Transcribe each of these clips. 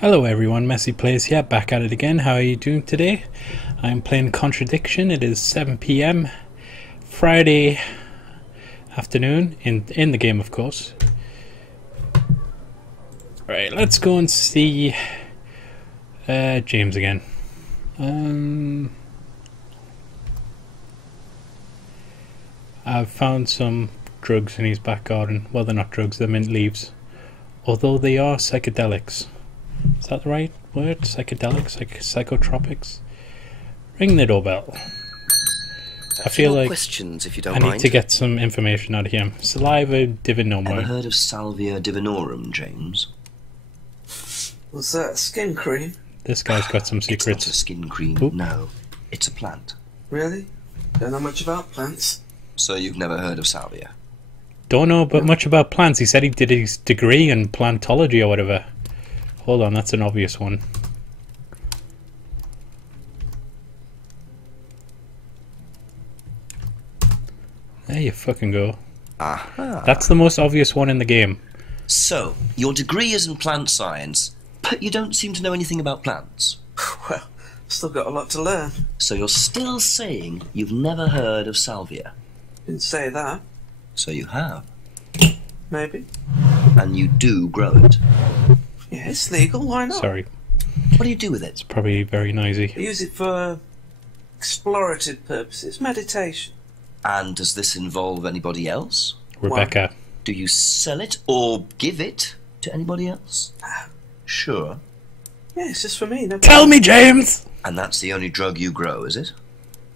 Hello everyone, Messyplays here, back at it again. How are you doing today? I'm playing Contradiction. It is 7 PM, Friday afternoon, in the game of course. Right, let's go and see James again. I've found some drugs in his back garden. Well, they're not drugs, they're mint leaves. Although they are psychedelics. Is that the right word? Psychedelics? Psychotropics? Ring the doorbell. I feel like questions, if you don't I need mind. to get some information out of him. Saliva divinorum. Ever heard of Salvia divinorum, James? What's that, skin cream? This guy's got some It's secrets. not a skin cream, Oop. no. It's a plant. Really? Don't know much about plants. So you've never heard of Salvia? Don't know but much about plants. He said he did his degree in plantology or whatever. Hold on, that's an obvious one. There you fucking go. Aha. That's the most obvious one in the game. So, your degree is in plant science, but you don't seem to know anything about plants. Well, still got a lot to learn. So you're still saying you've never heard of Salvia? Didn't say that. So you have. Maybe. And you do grow it. Yeah, it's legal, why not? Sorry, What do you do with it? probably very noisy. I use it for explorative purposes, meditation. And does this involve anybody else? Rebecca. Do you sell it or give it to anybody else? Sure. Yeah, it's just for me. No Tell me, James! And that's the only drug you grow, is it?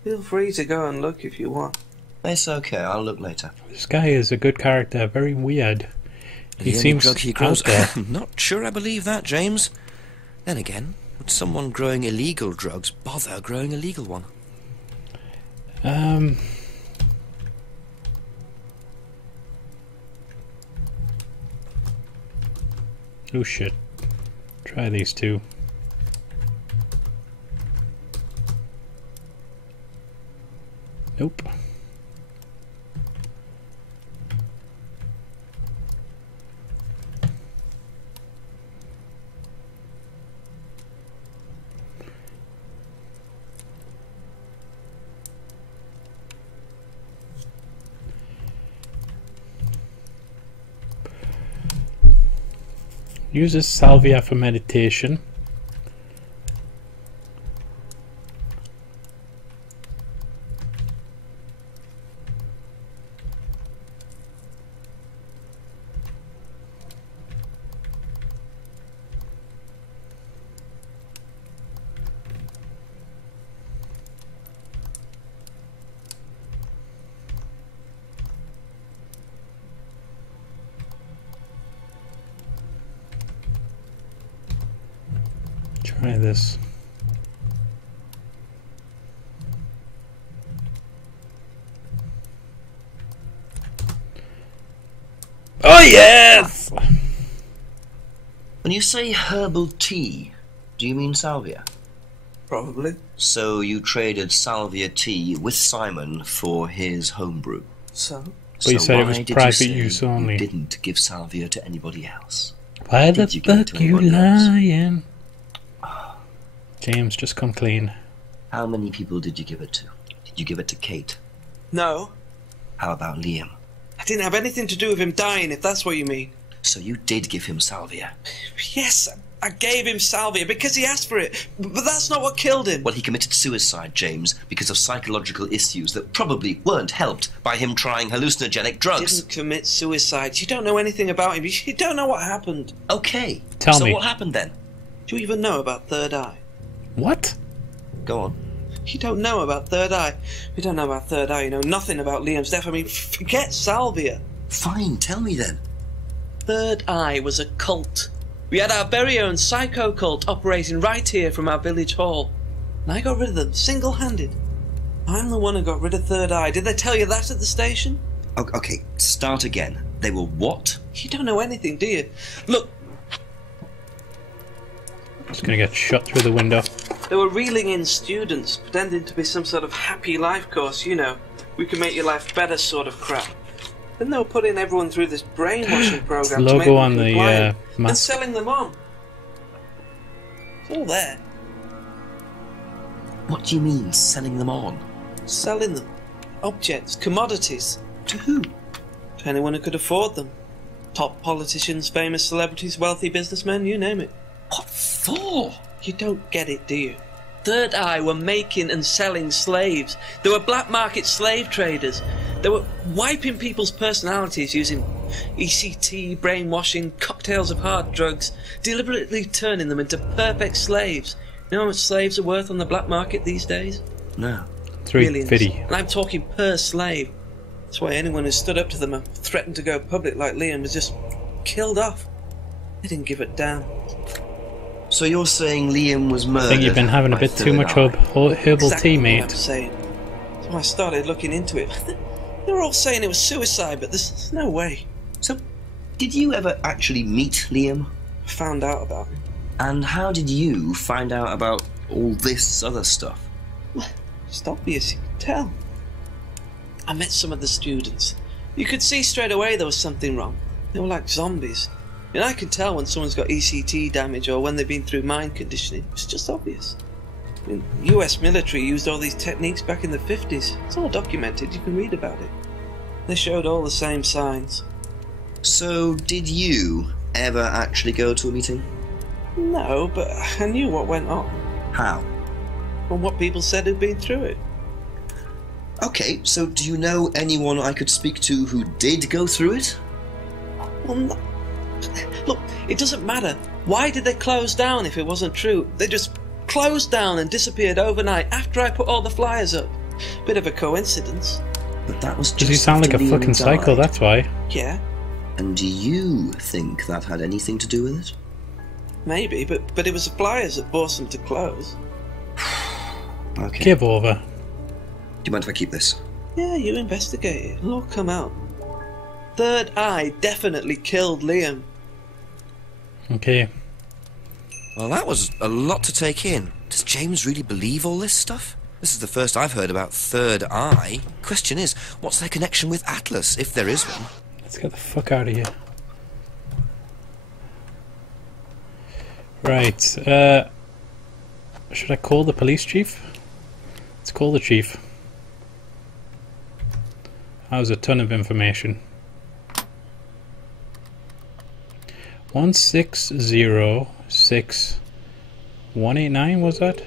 Feel free to go and look if you want. It's okay, I'll look later. This guy is a good character, very weird. He The only seems drug he out grows. there. I'm not sure I believe that, James. Then again, would someone growing illegal drugs bother growing a legal one? Oh shit. Try these two. Nope. Uses salvia for meditation. Try this. Oh yes! When you say herbal tea, do you mean salvia? Probably. So you traded salvia tea with Simon for his homebrew. So? But you said it why was did you private say use only. You didn't give salvia to anybody else. Why the Did you give it fuck to you anybody else? lying? James, just come clean. How many people did you give it to? Did you give it to Kate? No. How about Liam? I didn't have anything to do with him dying, if that's what you mean. So you did give him salvia? Yes, I gave him salvia because he asked for it. But that's not what killed him. Well, he committed suicide, James, because of psychological issues that probably weren't helped by him trying hallucinogenic He drugs. didn't commit suicide. You don't know anything about him. You don't know what happened. Okay. Tell so me. what happened then? Do you even know about Third Eye? What? Go on. You don't know about Third Eye. You don't know about Third Eye. You know nothing about Liam's death. I mean, forget salvia. Fine, tell me then. Third Eye was a cult. We had our very own psycho cult operating right here from our village hall. And I got rid of them, single-handed. I'm the one who got rid of Third Eye. Did they tell you that at the station? Okay, start again. They were what? You don't know anything, do you? Look, Just gonna get shot through the window. they were reeling in students, pretending to be some sort of happy life course, you know. We can make your life better sort of crap. Then they were putting everyone through this brainwashing program Logo to make them on the, compliant, and mask. selling them on. It's all there. What do you mean, selling them on? Selling them. Objects, commodities. To who? To anyone who could afford them. Top politicians, famous celebrities, wealthy businessmen, you name it. What for? You don't get it, do you? Third Eye were making and selling slaves. They were black market slave traders. They were wiping people's personalities using ECT, brainwashing, cocktails of hard drugs, deliberately turning them into perfect slaves. You know how much slaves are worth on the black market these days? No. Millions. 350. And I'm talking per slave. That's why anyone who stood up to them and threatened to go public like Liam was just killed off. They didn't give a damn. So you're saying Liam was murdered? I think you've been having a by bit too Third much Eye? herbal Exactly tea, what mate. I'm saying. So I started looking into it. They were all saying it was suicide, but there's no way. So, did you ever actually meet Liam? I found out about it. And how did you find out about all this other stuff? It's obvious, you could tell. I met some of the students. You could see straight away there was something wrong. They were like zombies. And I can tell when someone's got ECT damage or when they've been through mind conditioning. It's just obvious. I mean, the US military used all these techniques back in the 50s. It's all documented, you can read about it. They showed all the same signs. So, did you ever actually go to a meeting? No, but I knew what went on. How? From what people said who'd been through it. Okay, so do you know anyone I could speak to who did go through it? Well, no. Look, it doesn't matter. Why did they close down if it wasn't true? They just closed down and disappeared overnight after I put all the flyers up. Bit of a coincidence. But that was just Does he sound like a after Liam fucking psycho, died. that's why. Yeah, And do you think that had anything to do with it? maybe, but it was the flyers that forced them to close. Okay. Give over. Do you mind if I keep this? Yeah, you investigate it. It'll all come out. Third Eye definitely killed Liam. Okay. Well, that was a lot to take in. Does James really believe all this stuff? This is the first I've heard about Third Eye. Question is, what's their connection with Atlas, if there is one? Let's get the fuck out of here. Right. Should I call the police chief? Let's call the chief. That was a ton of information. 1606189 was that?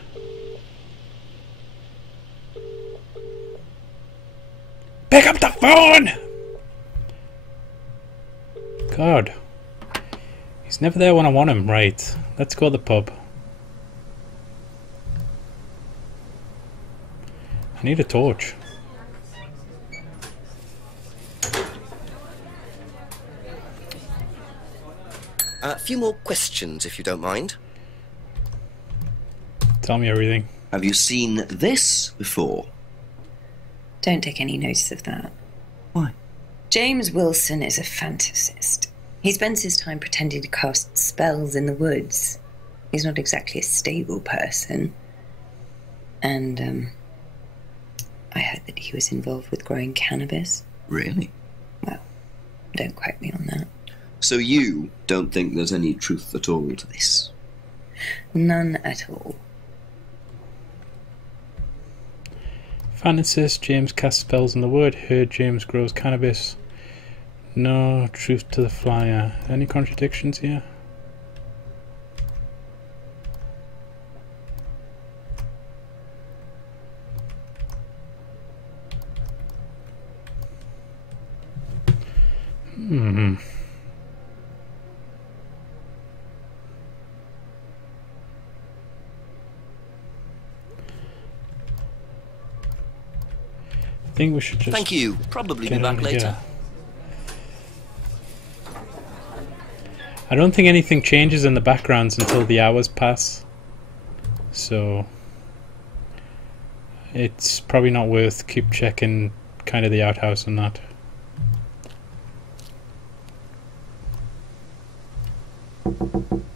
Pick up the phone! God. He's never there when I want him. Right. Let's go to the pub. I need a torch. A few more questions, if you don't mind. Tell me everything. Have you seen this before? Don't take any notice of that. Why? James Wilson is a fantasist. He spends his time pretending to cast spells in the woods. He's not exactly a stable person. And, I heard that he was involved with growing cannabis. Really? Well, don't quote me on that. So you don't think there's any truth at all to this? None at all. Fantasist, James casts spells in the wood. Heard James grows cannabis. No truth to the flyer. Any contradictions here? I think we should just Thank you. Probably be get back out of later. here. I don't think anything changes in the backgrounds until the hours pass, so it's probably not worth keep checking kind of the outhouse and that.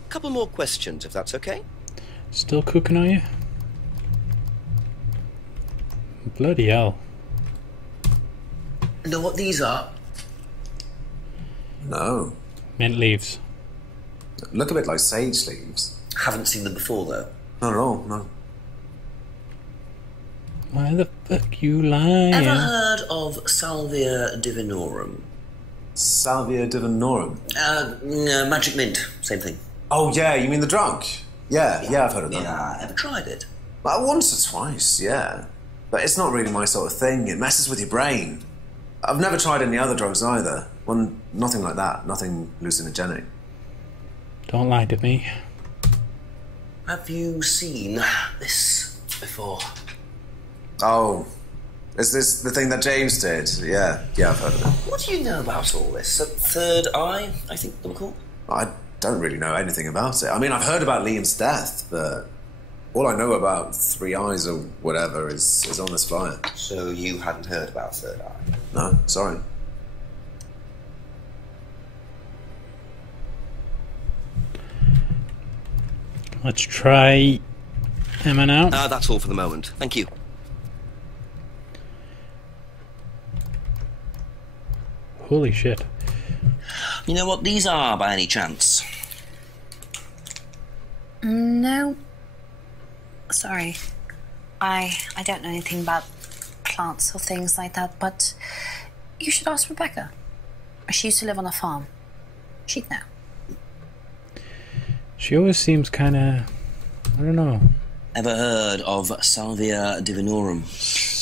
Couple more questions, if that's okay. Still cooking, are you? Bloody hell. Know what these are? No. Mint leaves. Look a bit like sage leaves. Haven't seen them before, though. Not at all, no. Why the fuck you lying? Ever heard of Salvia Divinorum? Salvia Divinorum? Magic mint, same thing. Oh, yeah, you mean the drug? Yeah, I've heard of that. Yeah, ever tried it? Well, once or twice, yeah. But it's not really my sort of thing. It messes with your brain. I've never tried any other drugs either. Well, nothing like that. Nothing hallucinogenic. Don't lie to me. Have you seen this before? Oh, is this the thing that James did? Yeah, I've heard of it. What do you know about all this? A third eye, I think they were called? I don't really know anything about it. I mean, I've heard about Liam's death, but all I know about Three Eyes or whatever is on this flyer. So you hadn't heard about third eye? No, sorry. Let's try Emma now. That's all for the moment. Thank you. Holy shit. You know what these are, by any chance? No. Sorry. I don't know anything about plants or things like that, but you should ask Rebecca. She used to live on a farm. She'd know. She always seems kind of, I don't know. Ever heard of Salvia Divinorum?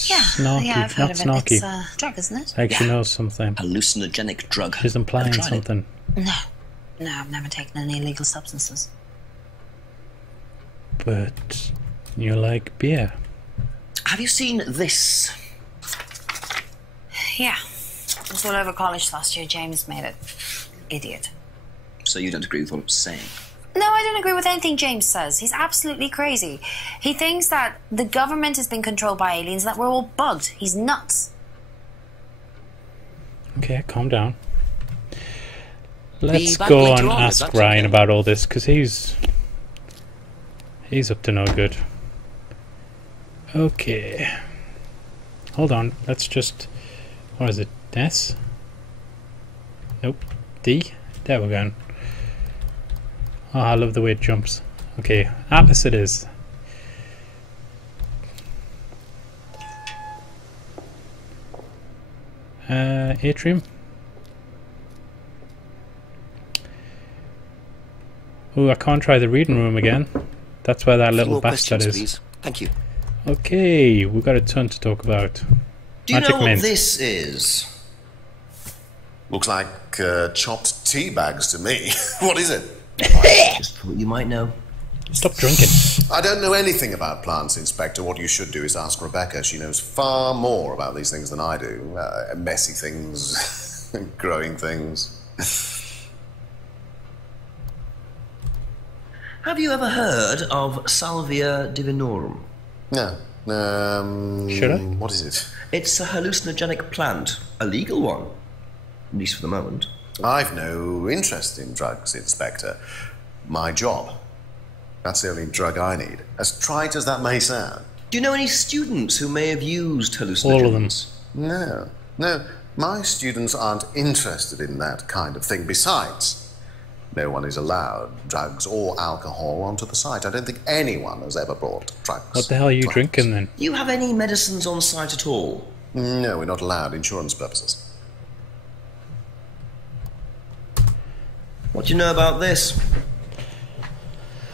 Yeah, Snarky, yeah, I've heard not of it. snarky. It's a drug, isn't it? Like she knows something. Hallucinogenic drug. She's implying Ever tried it? something. No, I've never taken any illegal substances. But you like beer. Have you seen this? Yeah, it was all over college last year. James made it. Idiot. So you don't agree with what I'm saying? No, I don't agree with anything James says. He's absolutely crazy. He thinks that the government has been controlled by aliens and that we're all bugged. He's nuts. Okay, calm down. Be Let's back go later and on, if ask that's Ryan okay. about all this, because he's up to no good. Okay. Hold on, let's just... What is it? S? Nope. D? There we're going. Oh, I love the way it jumps. Okay, Atlas it is. Atrium. Oh, I can't try the reading room again. That's where that little More bastard questions, is. please. Thank you. Okay, we've got a ton to talk about. Do you Magic know what mint. this is? Looks like chopped tea bags to me. What is it? Just thought you might know. Stop drinking. I don't know anything about plants, Inspector. What you should do is ask Rebecca. She knows far more about these things than I do. Messy things, growing things. Have you ever heard of Salvia Divinorum? No. Should I? What is it? It's a hallucinogenic plant. A legal one. At least for the moment. I've no interest in drugs, Inspector. My job. That's the only drug I need. As trite as that may sound. Do you know any students who may have used hallucinogens? All of them. No. My students aren't interested in that kind of thing. Besides, no one is allowed drugs or alcohol onto the site. I don't think anyone has ever brought drugs. What the hell are you Drugs. drinking then? Do you have any medicines on site at all? No, we're not allowed. Insurance purposes. What do you know about this?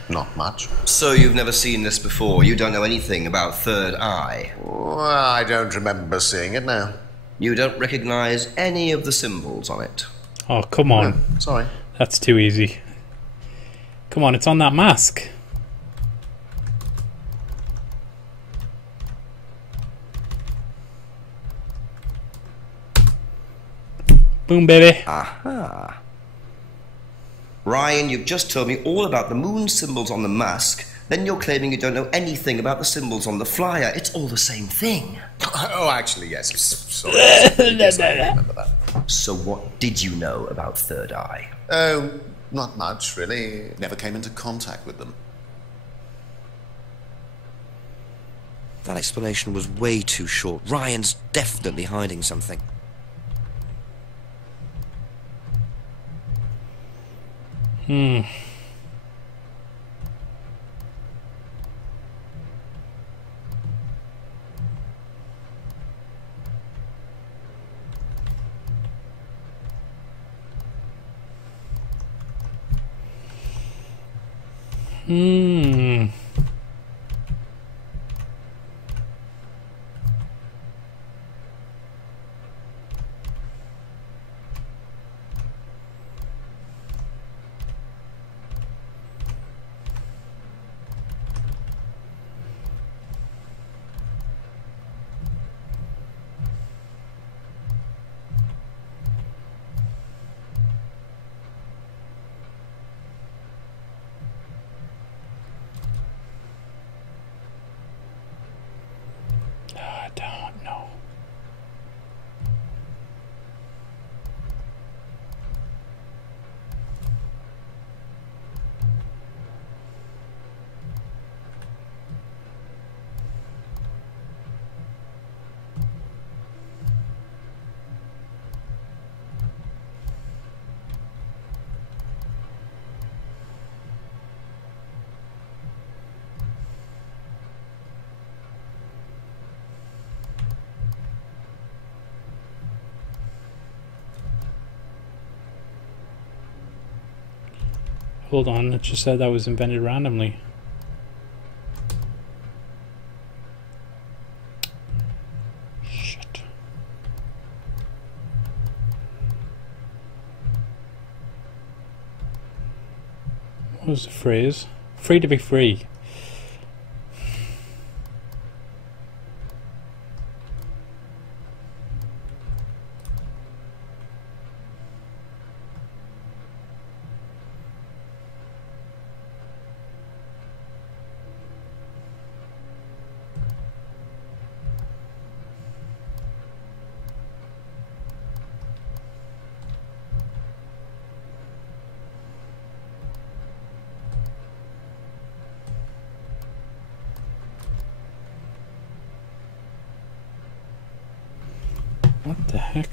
Not much. So you've never seen this before? You don't know anything about third eye? Well, I don't remember seeing it now. You don't recognize any of the symbols on it? Oh, come on. No, sorry. That's too easy. Come on, it's on that mask. Boom, baby. Aha. Ryan, you've just told me all about the moon symbols on the mask. Then you're claiming you don't know anything about the symbols on the flyer. It's all the same thing. Oh, actually, yes. Sorry. Yes, I remember that. So what did you know about third eye? Oh, not much, really. Never came into contact with them. That explanation was way too short. Ryan's definitely hiding something. Hmm. I don't know. Hold on, it just said that was invented randomly. Shit. What was the phrase? Free to be free. What the heck?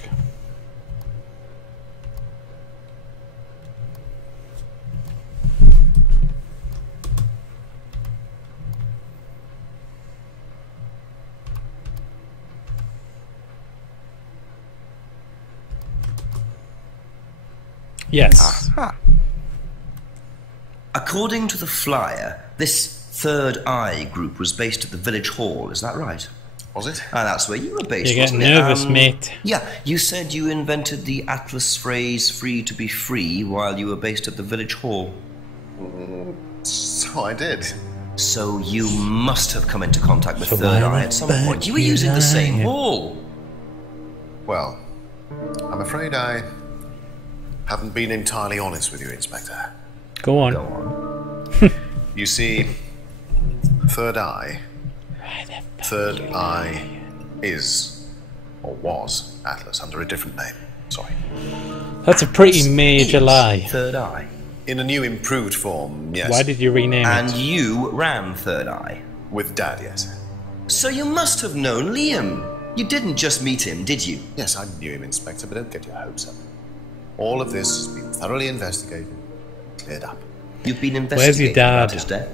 Yes. Aha. According to the flyer, this Third Eye group was based at the village hall, is that right? Was it? Ah, that's where you were based, You're getting wasn't it? nervous, mate. Yeah, you said you invented the Atlas phrase free to be free while you were based at the village hall. So I did. So you must have come into contact with So Third why Eye the at some fuck point. You were you using the same lying? hall. Well, I'm afraid I haven't been entirely honest with you, Inspector. Go on. Go on. You see, Third Eye is, or was, Atlas under a different name. Sorry. That's a pretty major Is lie. Third Eye. In a new improved form, yes. Why did you rename And it? you ran Third Eye. With Dad, yes. So you must have known Liam. You didn't just meet him, did you? Yes, I knew him, Inspector, but don't get your hopes up. All of this has been thoroughly investigated, cleared up. You've been Where's investigating your dad? about his death.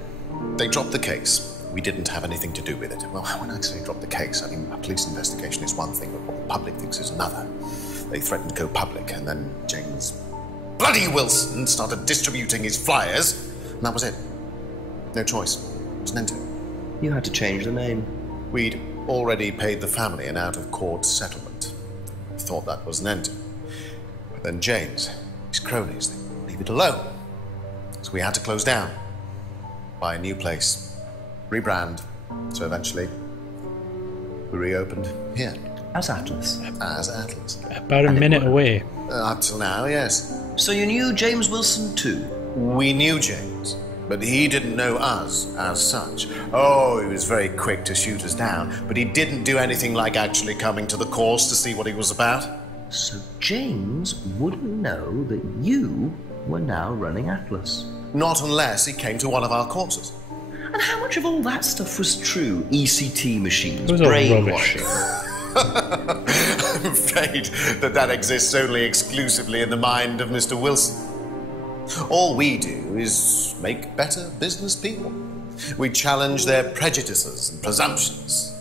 They dropped the case. We didn't have anything to do with it. Well, when I say drop the case, I mean a police investigation is one thing, but what the public thinks is another. They threatened to go public, and then James bloody Wilson started distributing his flyers, and that was it. No choice. It was an end to it. You had to change the name. We'd already paid the family an out-of-court settlement. We thought that was an end to it. But then James, his cronies, they wouldn't leave it alone. So we had to close down, buy a new place, rebrand. So eventually, we reopened here As Atlas. as Atlas. About a minute away. Up till now, yes. So you knew James Wilson too? We knew James, but he didn't know us as such. Oh, he was very quick to shoot us down, but he didn't do anything like actually coming to the course to see what he was about. So James wouldn't know that you were now running Atlas. Not unless he came to one of our courses. And how much of all that stuff was true? ECT machines, It was all rubbish. brainwashing. I'm afraid that exists only exclusively in the mind of Mr. Wilson. All we do is make better business people. We challenge their prejudices and presumptions.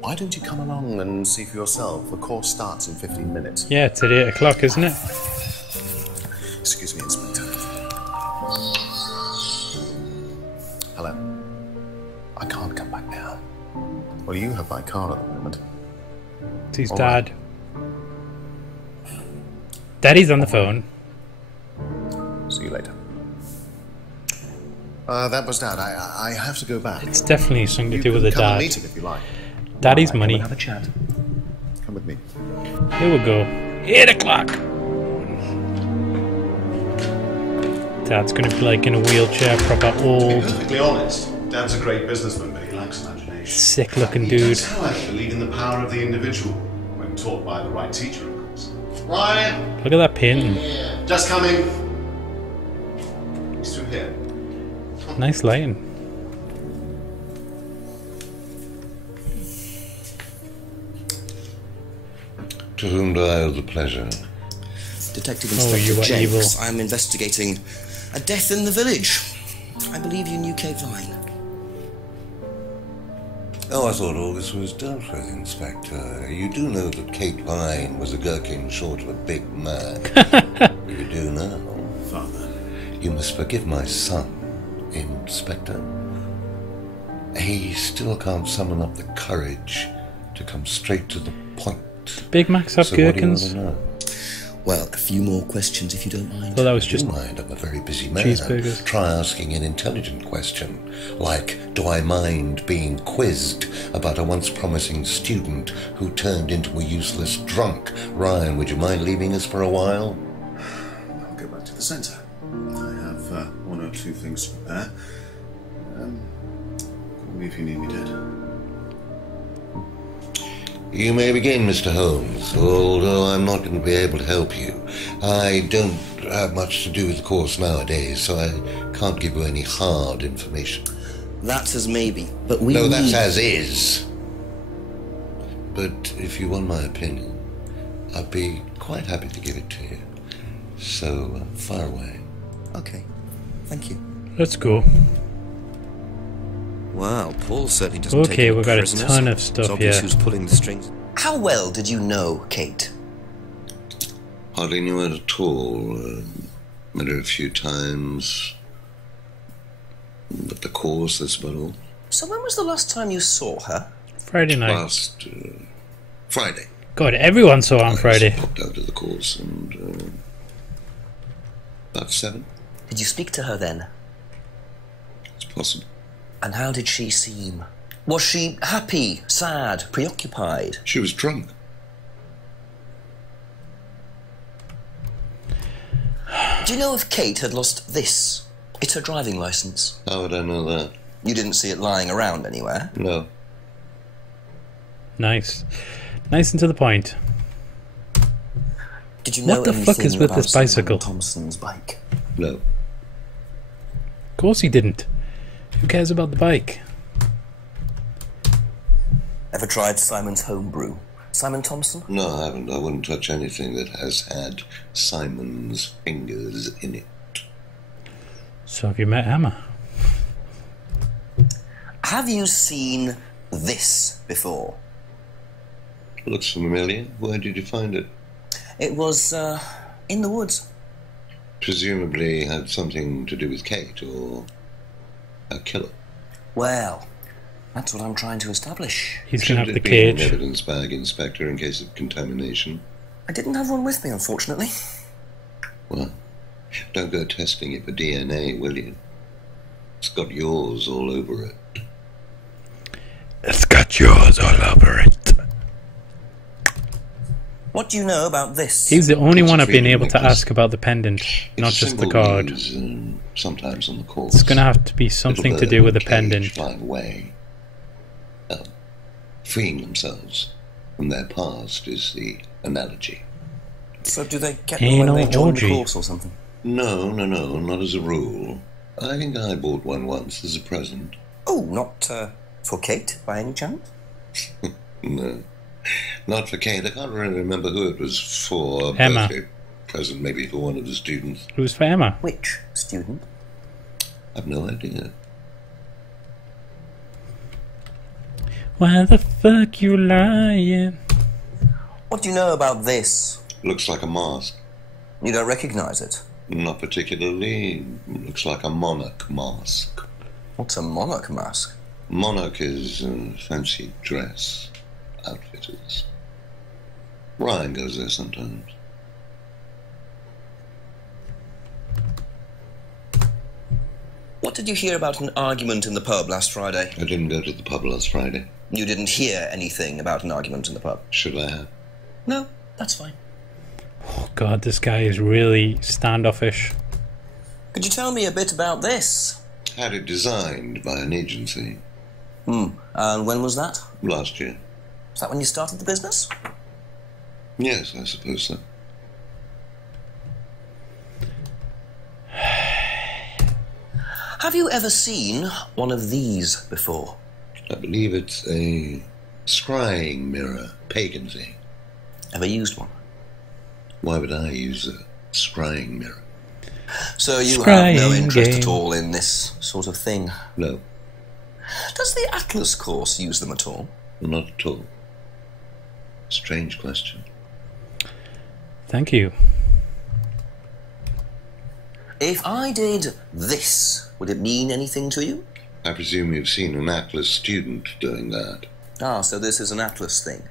Why don't you come along and see for yourself? The course starts in 15 minutes. Yeah, it's at 8 o'clock, isn't it? Excuse me, Inspector. Hello. I can't come back now. Well, you have my car at the moment. It's his All dad. Daddy's on the phone. See you later. That was Dad. I have to go back. It's definitely something to You do with can the come and dad. meet him if you like. Daddy's Come money. and have a chat. Come with me. Here we go. 8 o'clock. Dad's gonna be like in a wheelchair, proper To be old, perfectly honest, Dad's a great businessman, but he lacks imagination. sick-looking He dude. does, however, believe in the power of the individual, when taught by the right teacher, of course. Ryan! Look at that painting. Just coming. He's through here. Nice lighting. To whom do I owe the pleasure? Detective Oh, you Inspector are Jenks. evil. I'm investigating a death in the village. I believe you knew Kate Vine. Oh, I thought all this was dealt with, Inspector. You do know that Kate Vine was a gherkin short of a big man. You do now. Father. You must forgive my son, Inspector. He still can't summon up the courage to come straight to the point. Big Macs have So what do you gherkins. want to know? Well, a few more questions if you don't mind. Well, that was I just do mind, I'm a very busy man. cheeseburgers. Try asking an intelligent question, like, do I mind being quizzed about a once promising student who turned into a useless drunk? Ryan, would you mind leaving us for a while? I'll go back to the centre. I have one or two things to prepare. Call me if you need me, Dad. You may begin, Mr. Holmes, although I'm not going to be able to help you. I don't have much to do with the course nowadays, so I can't give you any hard information. That's as maybe, but we No, need... that's as is. But if you want my opinion, I'd be quite happy to give it to you. So, far away. Okay, thank you. Let's go. Wow, Paul certainly doesn't take Okay, any we've got a prisoners. ton of It's stuff obvious here. who's pulling the strings. How well did you know Kate? Hardly knew it at all. Met her a few times. But the course, that's about all. So when was the last time you saw her? Friday night. Last Friday. God, everyone saw on Friday. I popped out of the course and about 7. Did you speak to her then? It's possible. And how did she seem? Was she happy, sad, preoccupied? She was drunk. Do you know if Kate had lost this? It's her driving licence. How would I know that? You didn't see it lying around anywhere. No. Nice. Nice and to the point. Did you know What the fuck anything is with about this bicycle? Simon Thompson's bike? No. Of course he didn't. Who cares about the bike? Ever tried Simon's homebrew? Simon Thompson? No, I haven't. I wouldn't touch anything that has had Simon's fingers in it. So have you met Emma? Have you seen this before? Looks familiar. Where did you find it? It was, in the woods. Presumably had something to do with Kate or a killer. Well, that's what I'm trying to establish. He's gonna have Should the it be in an cage. evidence bag, Inspector, in case of contamination? I didn't have one with me, unfortunately. Well, don't go testing it for DNA, will you? It's got yours all over it. It's got yours all over it. What do you know about this? He's the only one I've been Concentrated able to necklace. ask about the pendant, not It's just the symbol card. used, sometimes on the course. It's gonna have to be something to do with the pendant. Flying away, freeing themselves from their past is the analogy. So do they get Anal them when they join orgy. the course or something? No, not as a rule. I think I bought one once as a present. Oh, not for Kate, by any chance? No, not for Kate. I can't really remember who it was for. A Emma. birthday present, maybe for one of the students. It was for Emma. Which student? I've no idea. Why the fuck you lying? What do you know about this? Looks like a mask. You don't recognize it? Not particularly. Looks like a monarch mask. What's a monarch mask? Monarch is fancy dress outfitters. Ryan goes there sometimes. What did you hear about an argument in the pub last Friday? I didn't go to the pub last Friday. You didn't hear anything about an argument in the pub? Should I have? No, that's fine. Oh God, this guy is really standoffish. Could you tell me a bit about this? Had it designed by an agency. And when was that? Last year. Was that when you started the business? Yes, I suppose so. Have you ever seen one of these before? I believe it's a scrying mirror, pagan thing. Ever used one? Why would I use a scrying mirror? So you have no Scrying interest game. at all in this sort of thing? No, Does the Atlas course use them at all? not at all. Strange question. Thank you. If I did this, would it mean anything to you? I presume you've seen an Atlas student doing that. Ah, so this is an Atlas thing.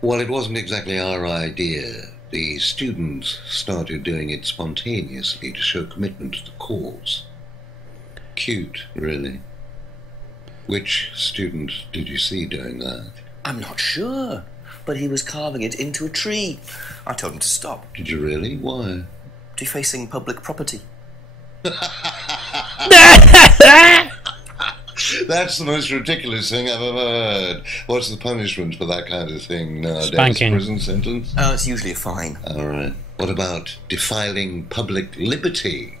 Well, it wasn't exactly our idea. The students started doing it spontaneously to show commitment to the cause. Cute, really. Which student did you see doing that? I'm not sure, but he was carving it into a tree. I told him to stop. Did you really? Why? Defacing public property. That's the most ridiculous thing I've ever heard. What's the punishment for that kind of thing nowadays? Spanking. Prison sentence? Oh, it's usually a fine. All right. What about defiling public liberty?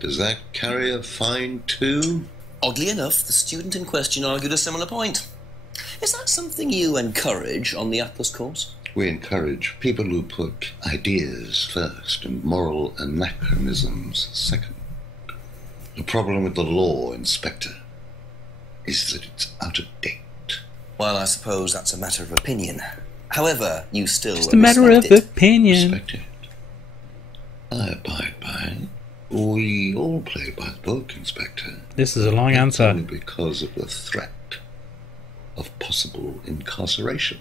Does that carry a fine too? Oddly enough, the student in question argued a similar point. Is that something you encourage on the Atlas course? We encourage people who put ideas first and moral anachronisms second. The problem with the law, Inspector, is that it's out of date. Well, I suppose that's a matter of opinion. However, you still Just a matter of respect it. opinion. Respect it. I abide by it. We all play by the book, Inspector. This is a long That's answer. only because of the threat of possible incarceration.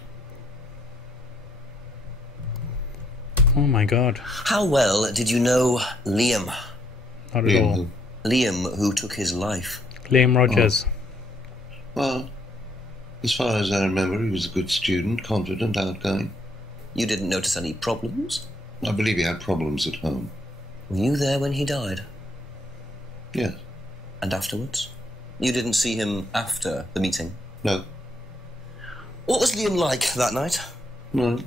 Oh my God. How well did you know Liam? Not at all. Liam, who took his life. Liam Rogers. Well, as far as I remember, he was a good student, confident, outgoing. You didn't notice any problems? I believe he had problems at home. Were you there when he died? Yes. And afterwards? You didn't see him after the meeting? No. What was Liam like that night? No.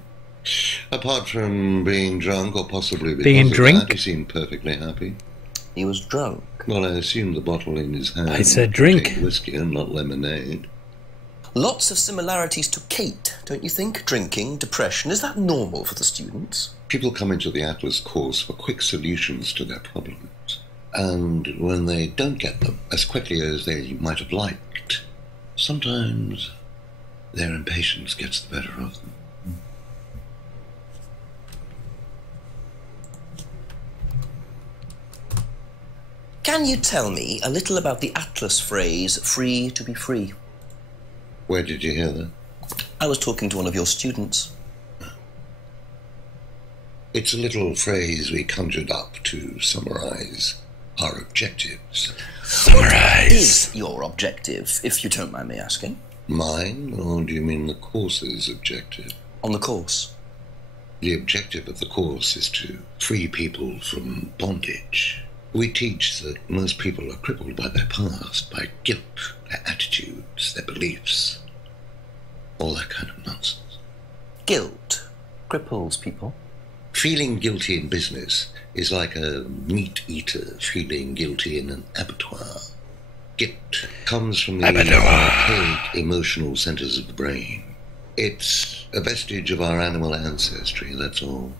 Apart from being drunk, or possibly because Being of drink? that, he seemed perfectly happy. He was drunk. Well, I assume the bottle in his hand I said drink. contained whiskey and not lemonade. Lots of similarities to Kate, don't you think? Drinking, depression. Is that normal for the students? People come into the Atlas course for quick solutions to their problems. And when they don't get them as quickly as they might have liked, sometimes their impatience gets the better of them. Can you tell me a little about the Atlas phrase, free to be free? Where did you hear that? I was talking to one of your students. It's a little phrase we conjured up to summarize our objectives. What is your objective, if you don't mind me asking? Mine, or do you mean the course's objective? On the course. The objective of the course is to free people from bondage. We teach that most people are crippled by their past, by guilt, their attitudes, their beliefs, all that kind of nonsense. Guilt cripples people. Feeling guilty in business is like a meat eater feeling guilty in an abattoir. Guilt comes from the archaic emotional centers of the brain. It's a vestige of our animal ancestry, that's all.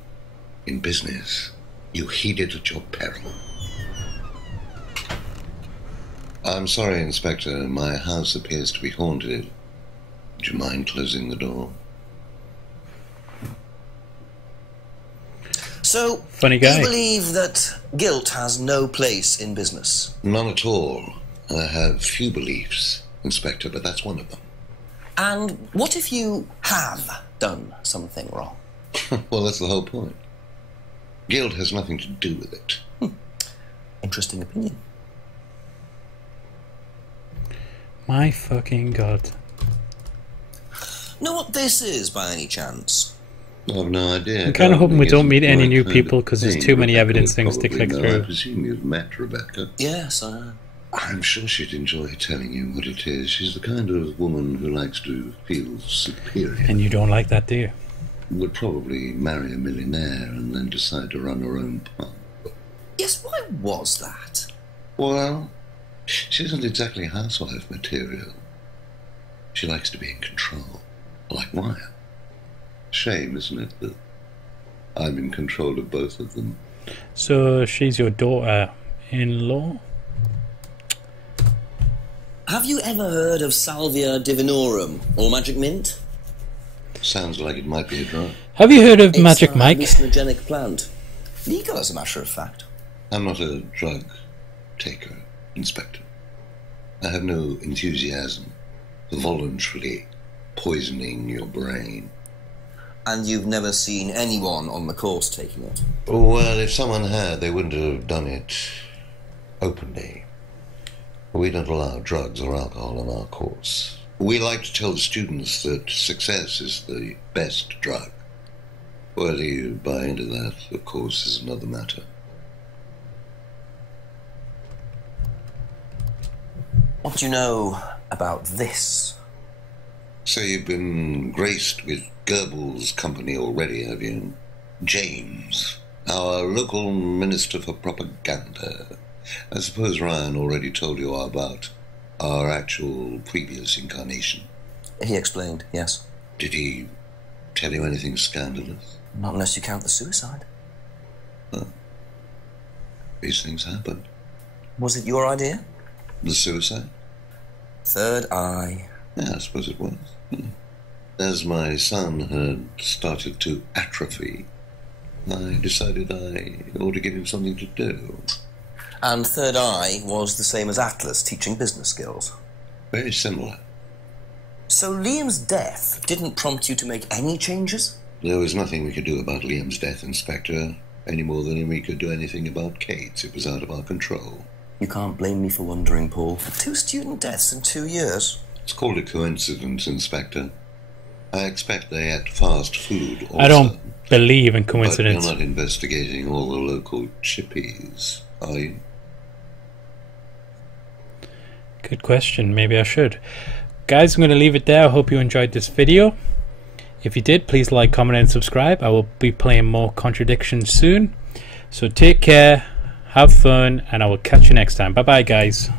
In business, you heed it at your peril. I'm sorry, Inspector. My house appears to be haunted. Would you mind closing the door? So, Funny guy. you believe that guilt has no place in business? None at all. I have few beliefs, Inspector, but that's one of them. And what if you have done something wrong? Well, that's the whole point. Guilt has nothing to do with it. Interesting opinion. My fucking god. Know what this is, by any chance? I've no idea. I'm kind of hoping we don't meet any new Kind of people because there's thing. too many Rebecca evidence would things to probably click know. I through. presume you've met Rebecca. Yes, I'm sure she'd enjoy telling you what it is. She's the kind of woman who likes to feel superior. And you don't like that, do you? Would probably marry a millionaire and then decide to run her own pub. Yes, why was that? Well, she isn't exactly housewife material. She likes to be in control, like Ryan. Shame, isn't it, that I'm in control of both of them? So she's your daughter-in-law? Have you ever heard of Salvia divinorum, or magic mint? Sounds like it might be a drug. Have you heard of Magic It's a Mike? hallucinogenic plant. Legal, as a matter of fact. I'm not a drug taker, Inspector. I have no enthusiasm for voluntarily poisoning your brain. And you've never seen anyone on the course taking it? Well, if someone had, they wouldn't have done it openly. We don't allow drugs or alcohol on our course. We like to tell the students that success is the best drug. Whether you buy into that, of course, is another matter. What do you know about this? So you've been graced with Goebbels' company already, have you? James, our local minister for propaganda. I suppose Ryan already told you about our actual previous incarnation. He explained, yes. Did he tell you anything scandalous? Not unless you count the suicide. Well, these things happen. Was it your idea? The suicide? Third eye. Yeah, I suppose it was. As my son had started to atrophy, I decided I ought to give him something to do. And third eye was the same as Atlas, teaching business skills. Very similar. So Liam's death didn't prompt you to make any changes? There was nothing we could do about Liam's death, Inspector, any more than we could do anything about Kate's. It was out of our control. You can't blame me for wondering, Paul. 2 student deaths in 2 years. It's called a coincidence, Inspector. I expect they ate fast food also. I don't believe in coincidence. But you're not investigating all the local chippies, are you? Good question. Maybe I should. Guys, I'm going to leave it there. I hope you enjoyed this video. If you did, please like, comment, and subscribe. I will be playing more Contradictions soon. So take care, have fun, and I will catch you next time. Bye-bye, guys.